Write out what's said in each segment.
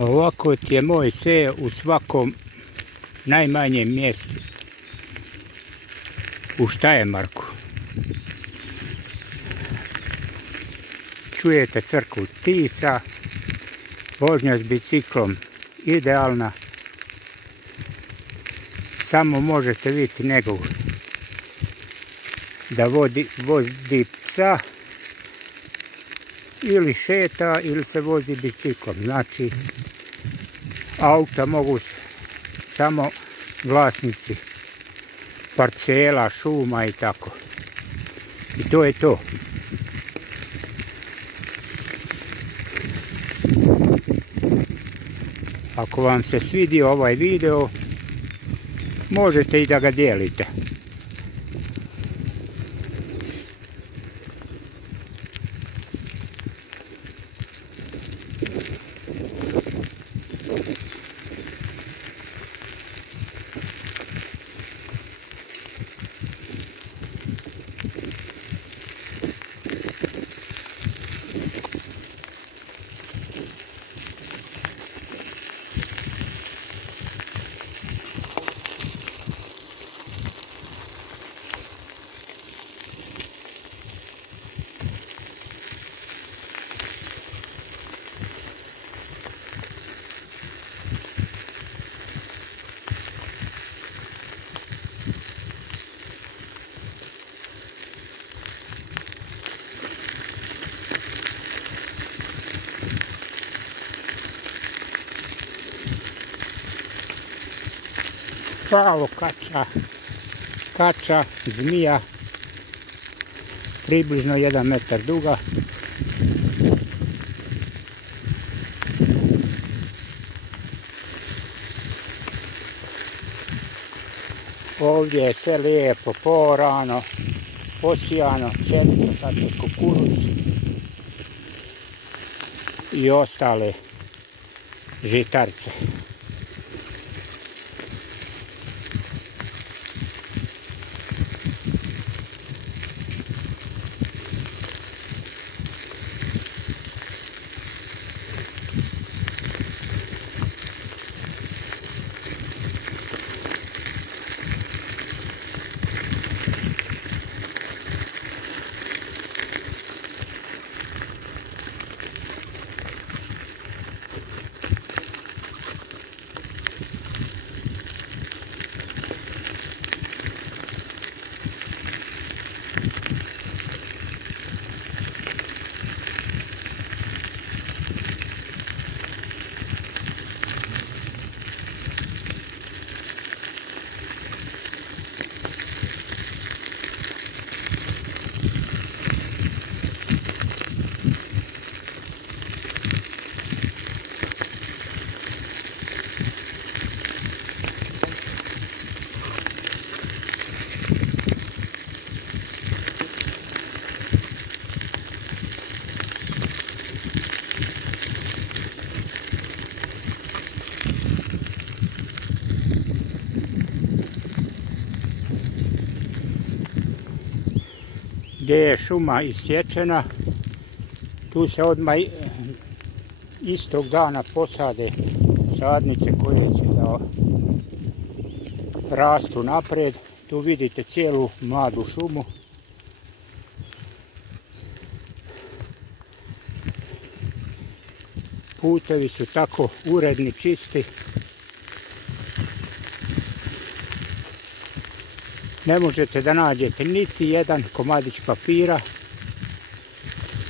Ovako ti je moj seo u svakom najmanjem mjestu u Štajermarku. Čujete crkvu ptica, vožnja s biciklom idealna. Samo možete vidjeti nego da vozi psa ili šeta ili se vozi biciklom. Znači, auta mogu samo vlasnici parcela, šuma i tako. I to je to. Ako vam se svidio ovaj video, možete i da ga dijelite. Pravo kača, zmija, približno 1 metar duga. Ovdje je sve lijepo poorano, posijano, pšenica, sad je kukuruz i ostale žitarice. Gdje je šuma isječena, tu se odmah istog dana posade sadnice koje će da rastu naprijed. Tu vidite cijelu mladu šumu. Putevi su tako uredni, čisti. Ne možete da nađete niti jedan komadić papira.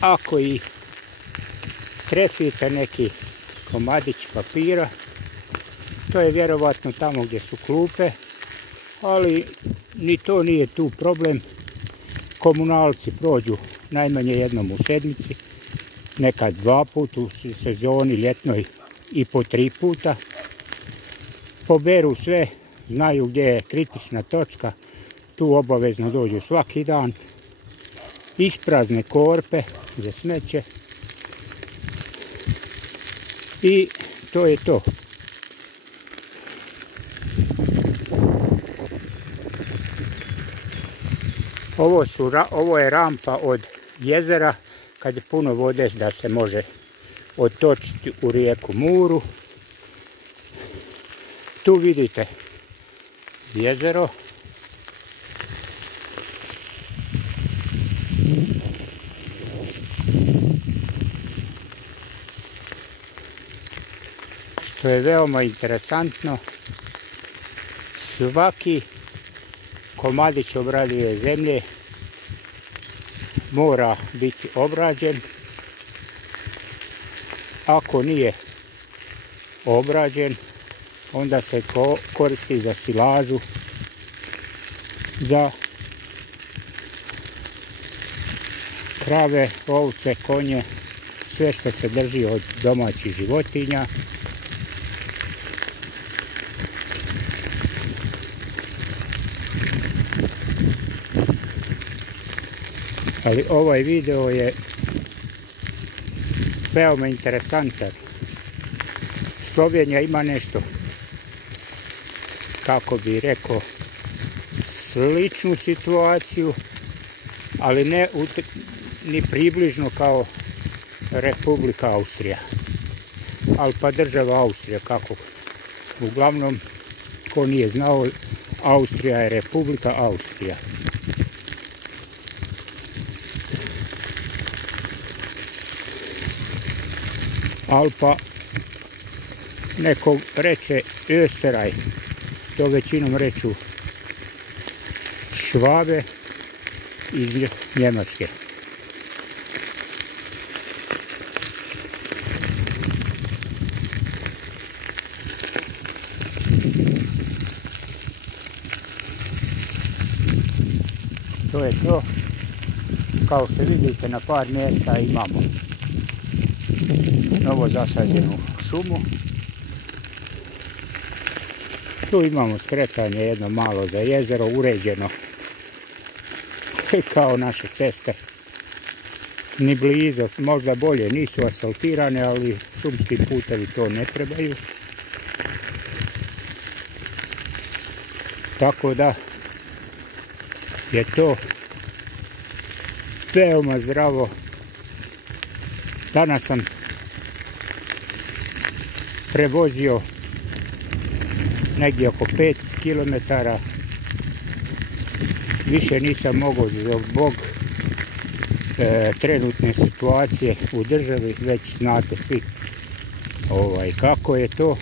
Ako i trefite neki komadić papira, to je vjerovatno tamo gdje su klupe, ali ni to nije tu problem. Komunalci prođu najmanje jednom u sedmici, nekad 2 puta u sezoni ljetnoj i po 3 puta. Poberu sve, znaju gdje je kritična točka, tu obavezno dođu svaki dan, isprazne korpe za smeće i to je to. Ovo je rampa od jezera, kad je puno vode da se može otočiti u rijeku Muru. Tu vidite jezero. Što je veoma interesantno, svaki komadić obradive zemlje mora biti obrađen. Ako nije obrađen, onda se koristi za silažu, za krave, ovce, konje, sve što se drži od domaćih životinja. Ali ovaj video je veoma interesantan. Slovenija ima nešto, kako bi rekao, sličnu situaciju, ali ne ni približno kao Republika Austrija. Ali pa država Austrija, kako? Uglavnom, ko nije znao, Austrija je Republika Austrija. Alpa, neko reče Österaj, to većinom reču Švabe iz Njemačke. To je to. Kao što vidite, na par mjesta imamo novo zasađenu šumu. Tu imamo skretanje jedno malo za jezero, uređeno kao naše ceste. Ni blizu, možda bolje, nisu asfaltirane, ali šumski putevi to ne trebaju. Tako da je to veoma zdravo. Danas sam prevozio negdje oko 5 km. Više nisam mogao zbog trenutne situacije u državi, već znate svi kako je to.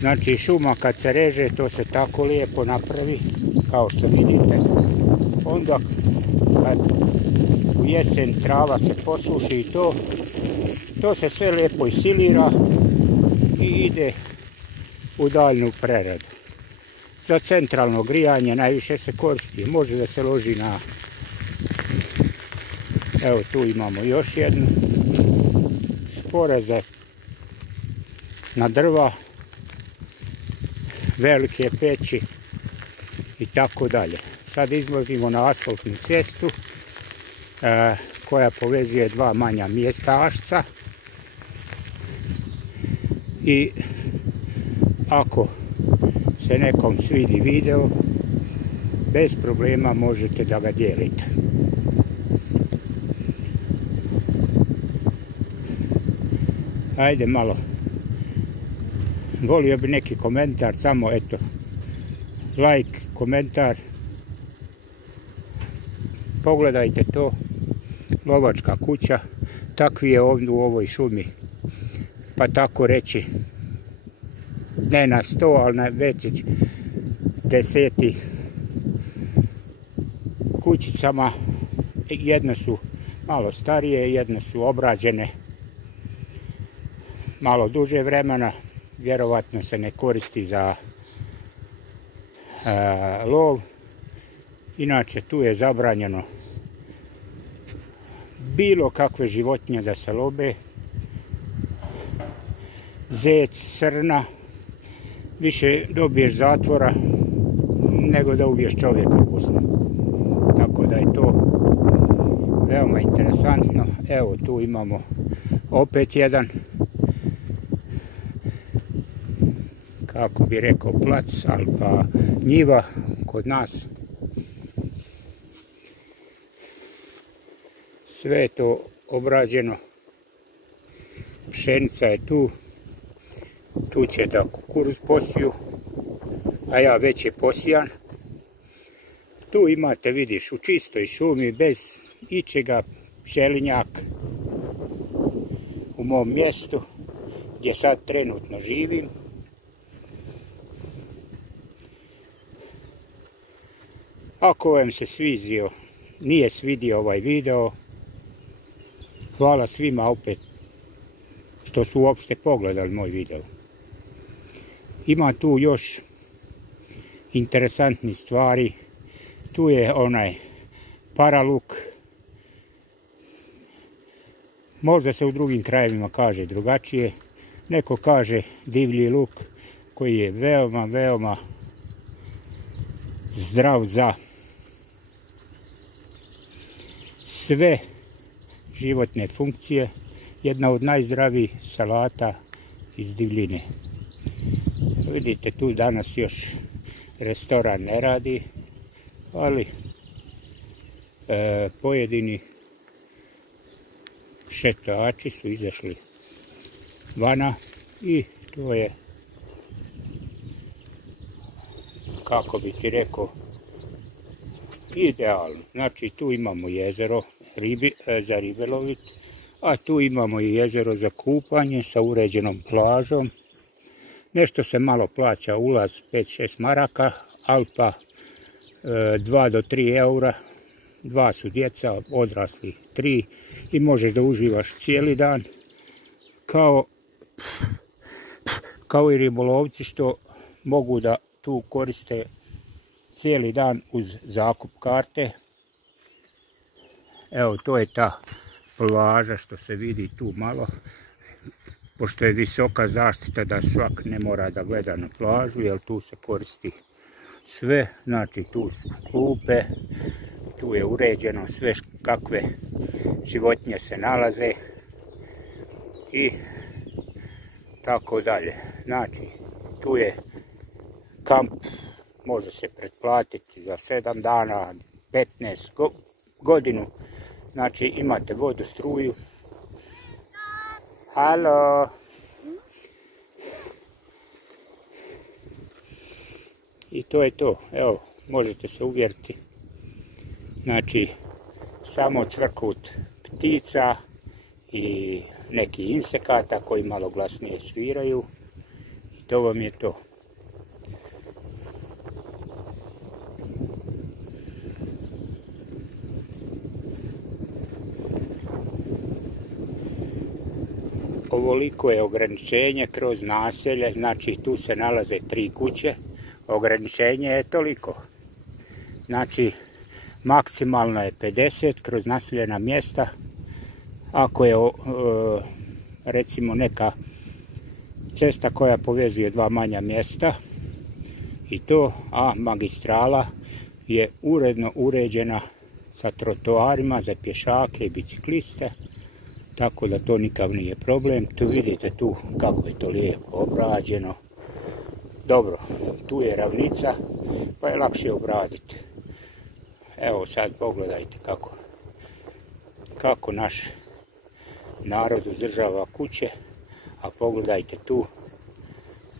Znači šuma kad se reže, to se tako lijepo napravi, kao što vidite. Onda kad u jesen trava se posuši i to se sve lijepo isilira i ide u daljnu preradu. Za centralno grijanje najviše se koristi, može da se loži na... Evo tu imamo još jednu, šporeze na drva, velike peći i tako dalje. Sad izlazimo na asfaltnu cestu koja povezuje dva manja mjesta Ašca i ako se nekom svidi video, bez problema možete da ga dijelite. Ajde malo, volio bi neki komentar, samo eto, like, komentar. Pogledajte to, lovačka kuća, takvi je ovdje u ovoj šumi, pa tako reći, ne na 100, ali na već 10 kućicama. Jedne su malo starije, jedne su obrađene malo duže vremena, vjerovatno se ne koristi za lov. Inače tu je zabranjeno bilo kakve životinje da se love. Zec, srna, više dobiješ zatvora nego da ubiješ čovjeka u Bosni. Tako da je to veoma interesantno. Evo tu imamo opet jedan, kako bi rekao, plac, ali pa njiva kod nas. Sve je to obrađeno pšenica je tu. Tu će da kukuruz posiju, a ja već je posijan. Tu imate, vidiš, u čistoj šumi, bez ičega, pčelinjak u mom mjestu, gdje sad trenutno živim. Ako vam se nije svidio ovaj video, hvala svima opet što su uopšte pogledali moj video. Ima tu još interesantnih stvari. Tu je onaj paraluk. Možda se u drugim krajevima kaže drugačije. Neko kaže divlji luk, koji je veoma, veoma zdrav za sve životne funkcije. Jedna od najzdravijih salata iz divljine. Vidite, tu danas još restoran ne radi, ali pojedini šetači su izašli vana i to je, kako bi ti rekao, idealno. Znači, tu imamo jezero za ribe lovit, a tu imamo i jezero za kupanje sa uređenom plažom. Nešto se malo plaća ulaz, 5-6 maraka, Alpa 2 do 3 eura. 2 su djeca, odrasli 3 i možeš da uživaš cijeli dan kao i ribolovci što mogu da tu koriste cijeli dan uz zakup karte. Evo, to je ta plaža što se vidi tu malo, pošto je visoka zaštita da svak ne mora da gleda na plažu, jer tu se koristi sve. Znači, tu su klupe, tu je uređeno sve kakve životinje se nalaze i tako dalje. Znači, tu je kamp, može se pretplatiti za 7 dana, 15 godinu. Znači, imate vodu, struju. Halo! I to je to. Evo, možete se uvjeriti. Znači, samo cvrkut ptica i neki insekata koji malo glasnije sviraju. I to vam je to. Ovoliko je ograničenje kroz naselje, znači tu se nalaze 3 kuće. Ograničenje je toliko. Znači, maksimalno je 50 kroz naseljena mjesta. Ako je recimo neka cesta koja povezuje 2 manja mjesta i to, a magistrala je uredno uređena sa trotoarima za pješake i bicikliste, tako da to nikakav nije problem. Tu vidite tu kako je to lijepo obrađeno. Dobro, tu je ravnica pa je lakše obraditi. Evo sad pogledajte kako naš narod uzdržava kuće, a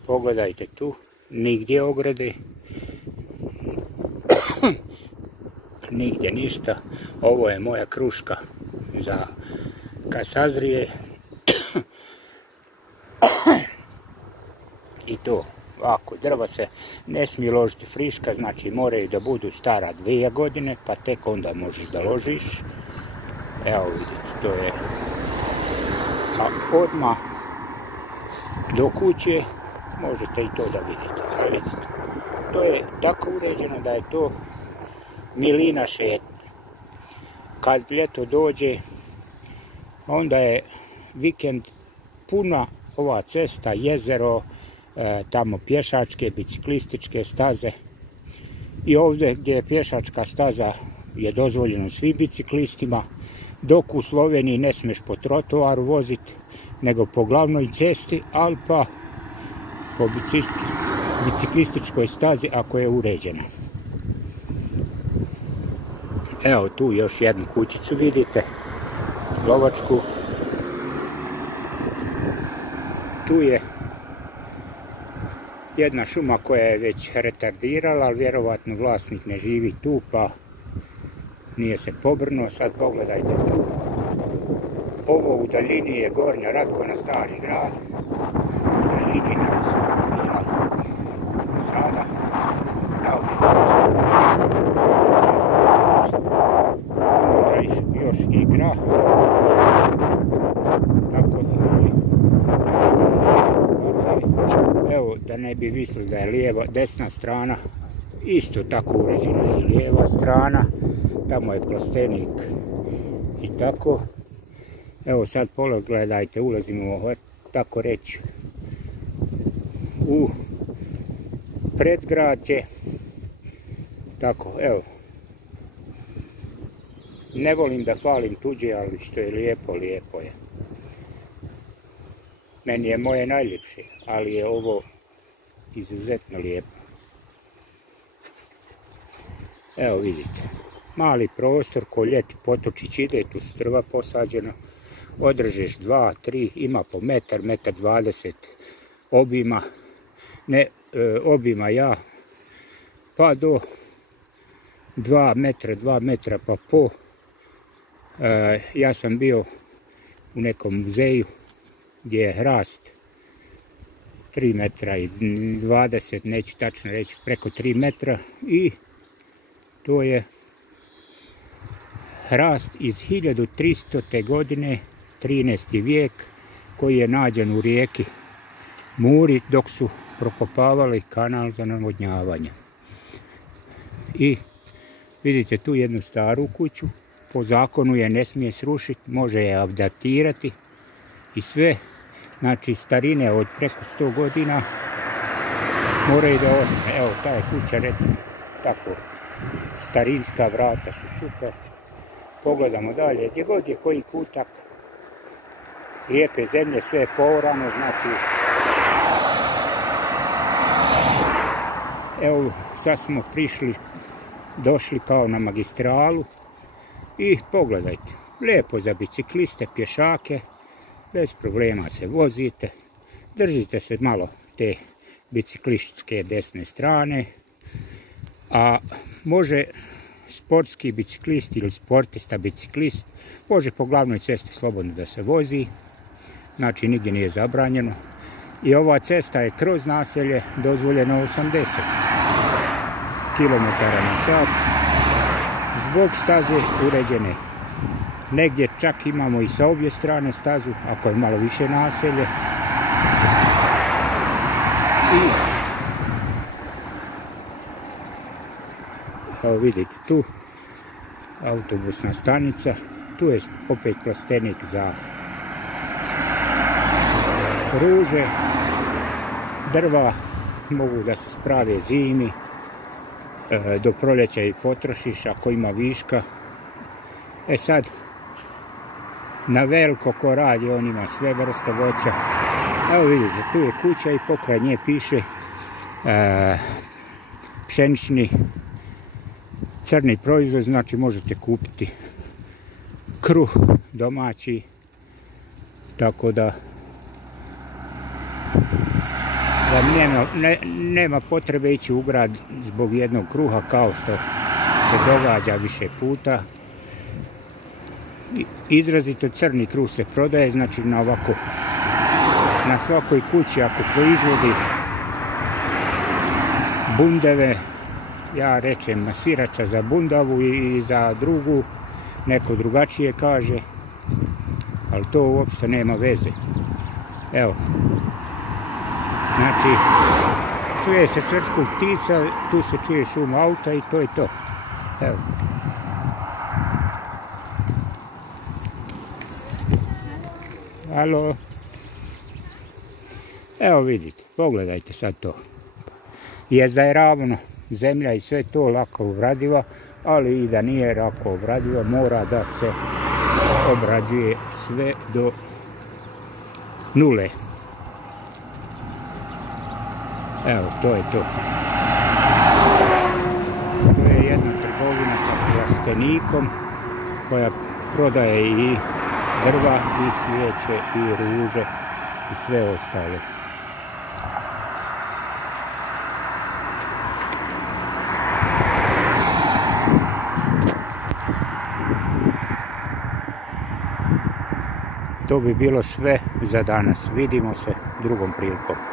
pogledajte tu, nigdje ograde, nigdje ništa. Ovo je moja kruška za kad sazrije i to. Ako drva se ne smije ložiti friška, znači moraju da budu stara 2 godine, pa tek onda možeš da ložiš. Evo vidite, to je. A odmah do kuće možete i to da vidite. Vidite. To je tako uređeno da je to milina šetnje. Kad ljeto dođe, onda je vikend puna ova cesta, jezero, tamo pješačke, biciklističke staze. I ovdje gdje je pješačka staza je dozvoljeno svim biciklistima, dok u Sloveniji ne smiješ po trotoaru voziti, nego po glavnoj cesti, ali pa po biciklističkoj stazi ako je uređena. Evo tu još jednu kućicu vidite, lovačku. Tu je jedna šuma koja je već retardirala, ali vjerovatno vlasnik ne živi tu, pa nije se pobrnuo. Sad pogledajte tu. Ovo u daljini je Gornja Radgona, Stari grad. U daljini nas bila fasada. Unutra još igra. Tako da evo, da ne bi mislili da je lijeva, desna strana isto tako uređena i lijeva strana. Tamo je plastenik i tako. Evo sad pogledajte, ulazimo tako reći u predgrađe. Tako, evo. Ne volim da hvalim tuđe, ali što je lijepo, lijepo je. Meni je moje najljepše, ali je ovo izuzetno lijepo. Evo vidite, mali prostor, ko ljeti potočić ide, tu su drva posađena. Održeš 2, 3, ima po metar, metar 20 obima, ne obima ja, pa do 2 metra pa po. Ja sam bio u nekom muzeju gdje je hrast 3 metra i 20, neću tačno reći, preko 3 metra i to je hrast iz 1300. godine, 13. vijek, koji je nađen u rijeki Muri dok su prokopavali kanal za navodnjavanje. I vidite tu jednu staru kuću, po zakonu je ne smije srušiti, može je updatirati i sve, znači starine od preko 100 godina moraju da ostane. Evo ta je kuća, recimo, tako, starinska vrata su super. Pogledamo dalje, gdje god je koji kutak, lijepe zemlje, sve je poorano, znači, evo sad smo došli kao na magistralu i pogledajte, lijepo za bicikliste, pješake, bez problema se vozite, držite se malo te biciklističke desne strane, a može sportski biciklist ili sportista biciklist, može po glavnoj cesti slobodno da se vozi, znači nigdje nije zabranjeno. I ova cesta je kroz naselje dozvoljena 80 km/h, zbog staze uređene. Negdje čak imamo i sa obje strane stazu, ako je malo više naselje. I evo vidite tu, autobusna stanica, tu je opet plastenik za ruže, drva mogu da se sprave zimi, do proljeća i potrošiš ako ima viška. E sad, na veliko ko radi, on ima sve vrste voća. Evo vidite, tu je kuća i pokraj nje piše pšenični crni proizvod, znači možete kupiti kruh domaći, tako da nema potrebe ići u grad zbog jednog kruha kao što se događa više puta. Izrazito crni kruh se prodaje, znači na svakoj kući ako proizvodi bundeve, ja rečem masirača za bundavu i za drugu, neko drugačije kaže, ali to uopšte nema veze. Evo, znači čuje se cvrtku ptica, tu se čuje šum auta i to je to. Evo. Halo. Evo vidite, pogledajte sad to. Jest da je ravno zemlja i sve to lako obradiva, ali i da nije lako obradiva, mora da se obrađuje sve do nule. Evo, to je to. To je jedna trgovina sa plastenikom koja prodaje i drva, i cvijeće, i ruže, i sve ostalo. To bi bilo sve za danas. Vidimo se drugom prilikom.